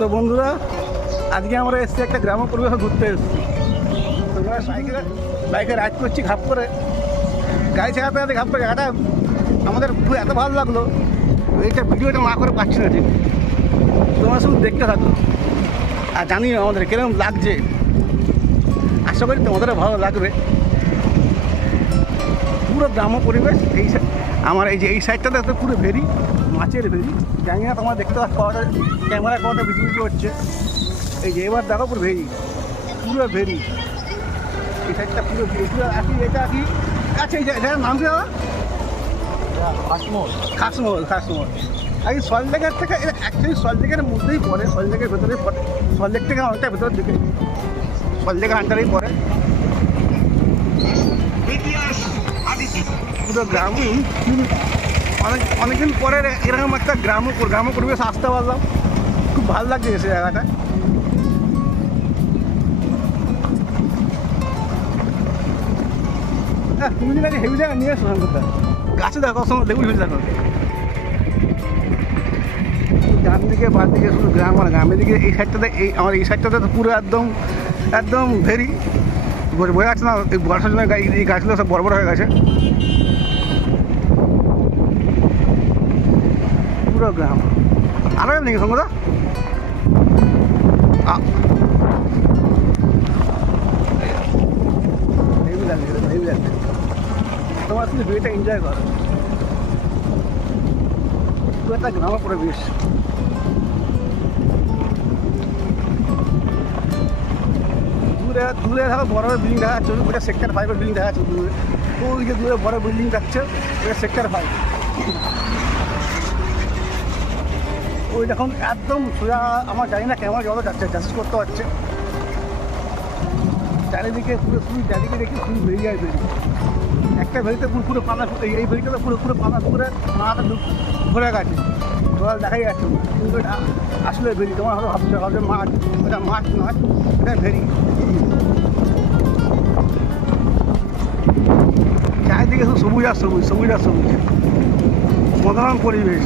তো বন্ধুরা, আজকে আমরা এসেছি একটা গ্রাম পরিবেশে ঘুরতে এসেছি। তোমরা বাইকে রাইড করছি ঘাপ করে, গাড়ি চালাতে ঘাপ করে জায়গাটা আমাদের খুব এত ভালো লাগলো, এইটা ভিডিওটা না করে পাচ্ছি না ঠিক। তোমরা শুধু দেখতে থাকো আর জানিও আমাদের কিরকম লাগছে। আশা করি তোমাদেরও ভালো লাগবে। পুরো গ্রাম্য পরিবেশ। আমার এই সাইডটাতে তো পুরো ভেরি, মাছের ভেরি। জানি না তোমরা দেখতে পাচ্ছ, ক্যামেরা কতটা ভিজিবিলিটি হচ্ছে। এই যে এবার দেখো পুরো ভেরি, পুরো ভেরি। এই সাইডটা পুরো ভেরি, পুরো একই এটা কি আচ্ছা। এই জায়গার নাম কি দাদা? খাসমহল। আর এই সল্টলেকের থেকে অ্যাকচুয়ালি সল্টলেকের মধ্যেই পড়ে, সল্টলেকের ভেতরেই পড়ে। সল্টলেক থেকে অনেকটা ভেতরের দিকে, সল্টলেকের আন্ডারেই পড়ে। পুরো গ্রামই অনেকদিন পরে এরকম একটা গ্রাম পরিবেশ আসতে পারলাম, খুব ভালো লাগছে সে জায়গাটা। হ্যাঁ, তুমি যদি হেভি জায়গা নিয়ে এসো সাংকরটা, গাছে দেখো সময় দেখুন হেভি দেখো। গ্রাম দিকে বাদ দিকে শুধু গ্রাম, আর গ্রামের দিকে এই সাইডটাতে, আমার এই সাইডটাতে তো পুরো একদম ভেরি বোঝা যাচ্ছে না। এই বর্ষার জন্য এই গাছগুলো সব বড় বড় হয়ে গেছে। পুরো গ্রাম। আরো নাকি সঙ্গদা হেভি লাগছে। তোমার শুধু ভিউটা এনজয় করো। পুরো একটা গ্রাম পরিবেশ। দূরে দেখো বড় বিল্ডিং দেখা যাচ্ছে, ওটা সেক্টর 5-এর বিল্ডিং দেখা যাচ্ছে দূরে। ওই যে দূরে বড় বিল্ডিং যাচ্ছে, ওটা সেক্টর 5। ওই দেখুন একদম সোজা, আমার জানি না কেমন জল যাচ্ছে, চাষিস করতে হচ্ছে। চারিদিকে পুরো শুধু চারিদিকে দেখি শুধু বেরিয়ে যায় বেরিয়ে। একটা ভেড়িতে পুরো পানা, এই ভেড়িটাতে পুরো পানা পুকুরে মাথা ঘুরে গেছে, জল দেখাই যাচ্ছে। কিন্তু এটা আসলে ভেড়ি, তোমার হয়তো ভাবছে মাছ, ওটা মাছ নয়, এটা ভেড়ি। চারিদিকে শুধু সবুজ আর সবুজ, মনোরম পরিবেশ।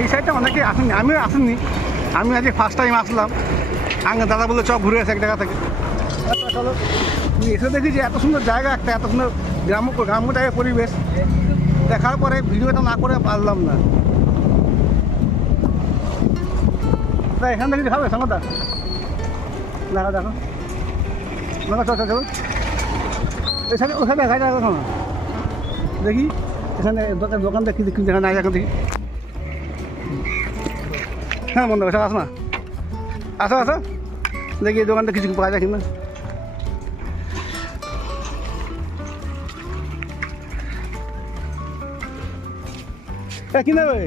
এই সাইডটা অনেকে আসেনি, আমিও আসেনি। আমি আজকে ফার্স্ট টাইম আসলাম। আগে দাদা বললো চক ঘুরে আসে এক জায়গা থেকে। চলো এসে দেখি যে এত সুন্দর জায়গা, একটা এত সুন্দর গ্রাম্য টাইপের পরিবেশ দেখার পরে ভিডিওটা না করে পারলাম না। তা এখান থেকে খাবে সঙ্গটা দেখো চল এখানে ওখানে দেখা যায় না দেখি। এখানে দোকান দেখি দেখা নাই এখন দেখি। হ্যাঁ বন্ধু আসো না, আসো দেখি এই দোকানটা কিছু পাওয়া যায় কিনা। কি নেবে?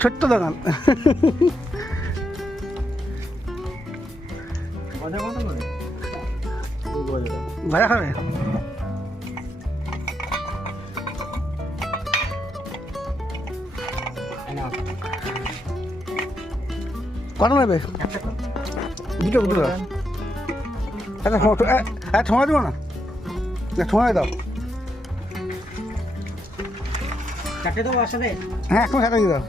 ছোট্ট দোকান। ভাজা খাবে? কত নেবে? দুটো আচ্ছা সময় দেবো না, সময় দাও। হ্যাঁ এখন সাথে দাও।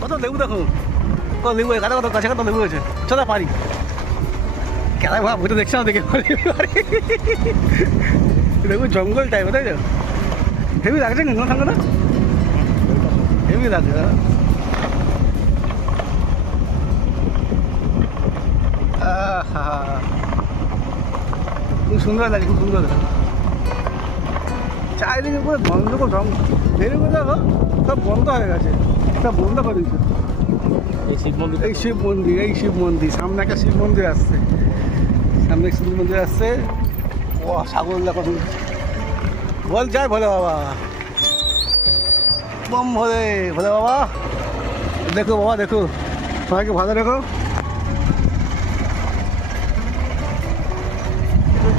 কত লেবু দেখো, কত লেবু কত কাছে কত লেবু আছে। চলো পারি কেন ভাব ওটা দেখছি না, দেখে লেবু জঙ্গল টাইপ, তাই তো হেভি লাগছে কিন্তু সঙ্গে না, হেভি লাগছে। খুব সুন্দর লাগে, খুব সুন্দর। চারিদিকে পুরো বন্ধ ভেরি করে দেখো, সব বন্ধ হয়ে গেছে, সব বন্ধ করে দিচ্ছে। এই শিব মন্দির সামনে একটা শিব মন্দির আসছে, ও সাগর দেখো বল যায় ভোলে বাবা, বম ভোলে বাবা। দেখো বাবা, দেখো সবাইকে ভালো রেখো।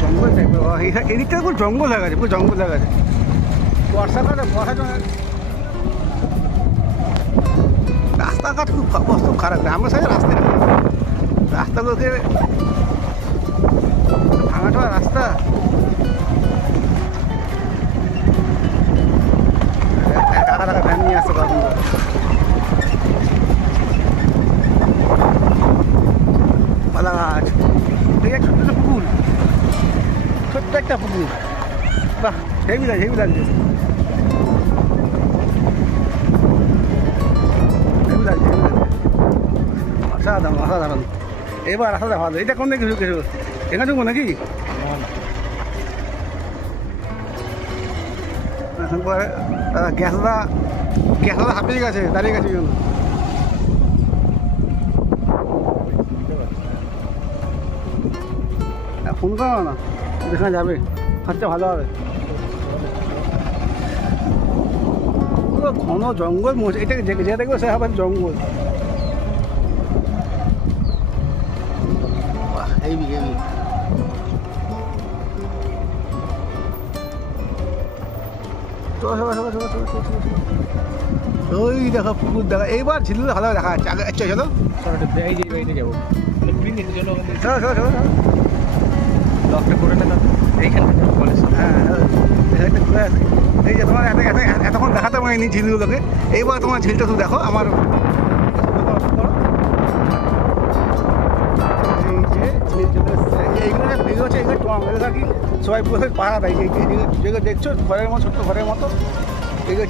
জঙ্গল টাইপের এদিকটা পুরো জঙ্গল হয়ে গেছে, পুরো জঙ্গল হয়ে গেছে। বর্ষাকালে রাস্তাঘাট খুব অবস্থা খারাপ, গ্রামের সাথে রাস্তাগুলোকে ভাঙাটা রাস্তা। টাকা টাকা ভ্যান নিয়ে আসতে পারবেন। বালাঘাট এই একটা ছোট্ট পুকুর, ছোট্ট একটা পুকুর, বাহ হেভি লাগছে, হেভি লাগছে, হেভি লাগছে, হেভি লাগছে, অসাধারণ অসাধারণ। এবার রাস্তাটা ভালো। এটা কোন দিকে কিছু এখানে ঢুকবো নাকি? গ্যাসটা হাঁপিয়ে গেছে, দাঁড়িয়ে গেছে কেন? ফোন করো না, যেখানে যাবে খরচা ভালো হবে। পুরো ঘন জঙ্গল, এটা যে দেখবে সে হবে জঙ্গল। Heavy heavy. ওই দেখো পুকুর দেখা, এইবার ঝিল ভালো দেখা যাচ্ছে। আগে আচ্ছা চলো যাবো চলো চলো চলো ডক্টর করে না এইখান থেকে কলেজ। হ্যাঁ ঘুরে আসি। এই যে তোমার এতক্ষণ দেখাতে পারিনি ঝিলগুলোকে, এইবার তোমার ঝিলটা শুধু দেখো। আমার এই যে ঝিল চলে এসছে, এইগুলো যে ভেঙে হচ্ছে, এইগুলো টং, এগুলো কি সবাই বসে পাহাড়া দেয়। যেগুলো দেখছো ঘরের মতো, ছোট্ট ঘরের মতো, এগুলো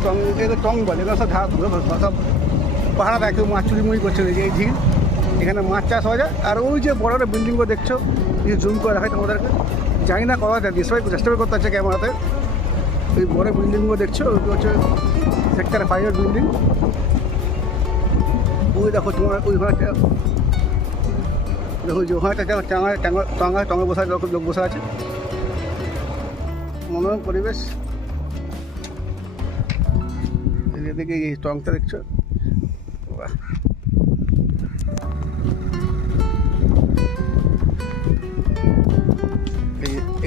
টং বলে। এগুলো সব সব পাহাড়া দেয়, কেউ মাছ চুরি মুড়ি করছে। এই ঝিল, এখানে মাছ চাষ হয়ে যায়। আর ওই যে বড় বড় বিল্ডিংগুলো দেখছো, এই জুম করে দেখায় তোমাদেরকে, জানি না করা যায়, সবাই চেষ্টা করতে হচ্ছে ক্যামেরাতে। ওই বড় বিল্ডিংগুলো দেখছো, ওইগুলো হচ্ছে সেক্টর 5-এর বিল্ডিং। ওই দেখো তোমার ওই ঘরটা দেখো, যে ওখানটা টঙে বসে লোক বসে আছে। মনোরম পরিবেশ। এদিকে এই টংটা দেখছো, বাহ।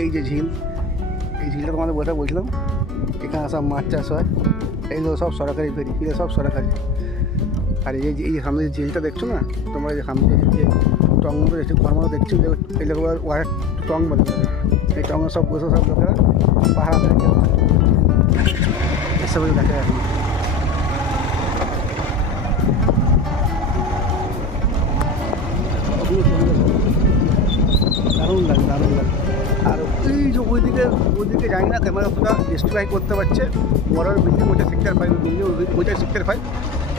এই যে ঝিল, এই ঝিলটা তোমাদের বলছিলাম, এখানে সব মাছ চাষ হয়। এইগুলো সব সরকারি ফেরি, এগুলো সব সরকারি। আর এই যে সামনে যে ঝিলটা দেখছো না তোমরা, যে সামনে যে টংগুলো দেখছো, ঘর মতো দেখছো, এগুলো ওয়ার টং বলে। এই টঙে সব বসে সব লোকেরা পাহাড়া দেখে, এসব দেখে এখন। দারুণ লাগে, দারুণ লাগে। আর ওই যে ওইদিকে জানি না ক্যামেরা পুরো ডিস্ট্রাই করতে পারছে, বড় বিল্ডিং, ওইটা সেক্টর 5 বিল্ডিং, ওইটা সেক্টর 5।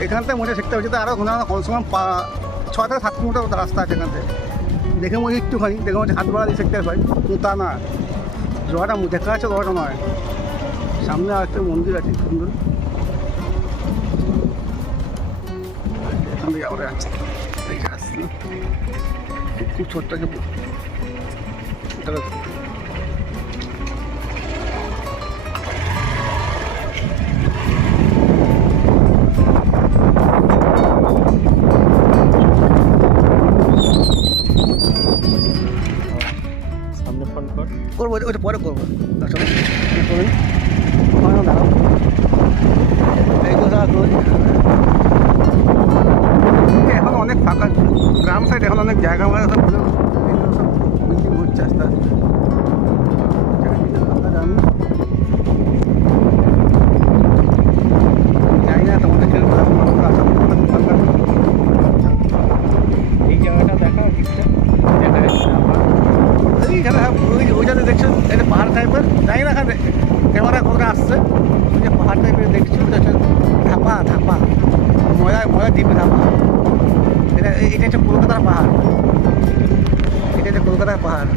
এখান থেকে মোটে শিখতে হচ্ছে, তো আরও কম সময় 6 থেকে 7 কিলোমিটার রাস্তা আছে এখান থেকে। দেখে মনে একটুখানি দেখে হচ্ছে হাত বাড়া দিয়ে সেক্টর 5, কিন্তু তা না, জগাটা দেখা যাচ্ছে, জগাটা নয়। সামনে আর একটা মন্দির আছে সুন্দর, এখান থেকে আমরা আসছি। খুব ছোট্ট আছে। সামনে ফোন কর, করবো, ওটা পরে করবো। আসলে দাঁড়াও, এই কথা এখন অনেক ফাঁকা গ্রাম সাইড, এখন অনেক জায়গা সব এগুলো সব বিল্ডিং হচ্ছে আস্তে আস্তে। জানি না তোমাদের এই জায়গাটা দেখা দেখা যাচ্ছে এইখানে ওইটাতে দেখছো, এটা পাহাড় টাইপের, জানি না এখানে ক্যামেরা কোথায় আসছে। ওই যে পাহাড় টাইপের দেখছো, এটা হচ্ছে ধাপা ধাপা, মজা দ্বীপে ধাপা। এটা হচ্ছে কলকাতার পাহাড়, এটা হচ্ছে কলকাতার পাহাড়।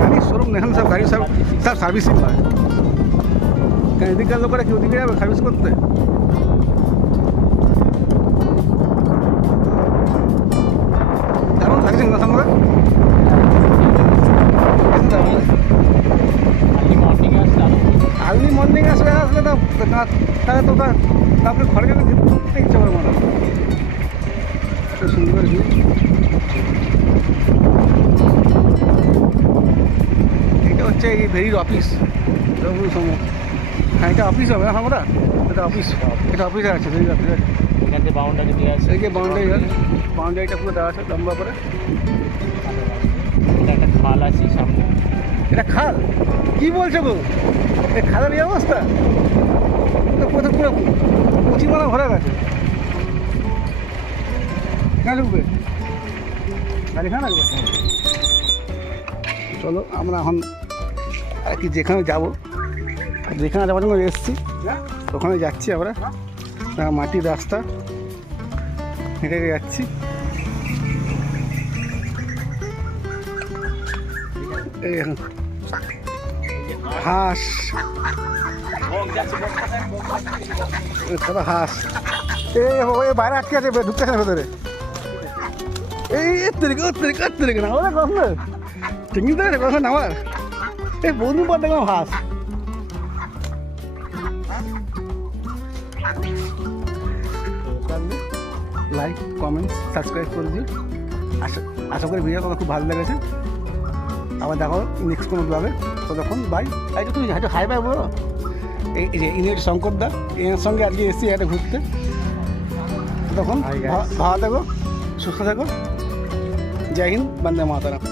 গাড়ির শোরুম এখানে সব গাড়ি সব সার্ভিসিং হয়। কারণ এদিককার লোকেরা কি ওদিকে যাবে সার্ভিস করতে? কেমন লাগছে না আমরা? আর্লি মর্নিং আসলে তো তাহলে তো কাউকে ঘরে গেলে ঘুরতে ইচ্ছে করে মনে হয়। এত সুন্দর ভিউ। এটা হচ্ছে এই ভেরির অফিস। হ্যাঁ এটা অফিস হবে না আমরা, এটা অফিস, এটা অফিসে আছে, ভেরির অফিস আছে। এখান থেকে বাউন্ডারি দিয়ে আছে, এই যে বাউন্ডারিটা পুরো দেওয়া আছে লম্বা করে। এটা একটা খাল আছে সামনে। এটা খাল? কি বলছো গো, এই খালের এই অবস্থা? তো কোথাও পুরো কচিমালা ভরে গেছে। এখানে ঢুকবে গাড়ি, এখানে রাখবে? চলো আমরা এখন আর কি যেখানে যাবো, যেখানে যাওয়ার জন্য এসেছি ওখানে যাচ্ছি আমরা। মাটির রাস্তা হেঁটে হেঁটে যাচ্ছি। এই এখন হাঁস, কত হাঁস, এই বাইরে আটকে আছে, ঢুকতে আছে না ভেতরে। এই তরিকে না ওরা কখন চিংড়ি ধরে কখন আমার এই বন্ধু পর দেখলাম হাঁস। লাইক কমেন্ট সাবস্ক্রাইব করে দিও। আশা করি ভিডিও তোমার খুব ভালো লেগেছে। আবার দেখো নেক্সট কোনো ব্লগে। ততক্ষণ বাই। আজকে তুমি হাইটু হাই বাই বলো। এই যে ইনি শঙ্কর দা, এর সঙ্গে আজকে এসেছি একটা ঘুরতে। তখন ভালো থাকো, সুস্থ থাকো। জয় হিন্দ, বন্দে মাতরম।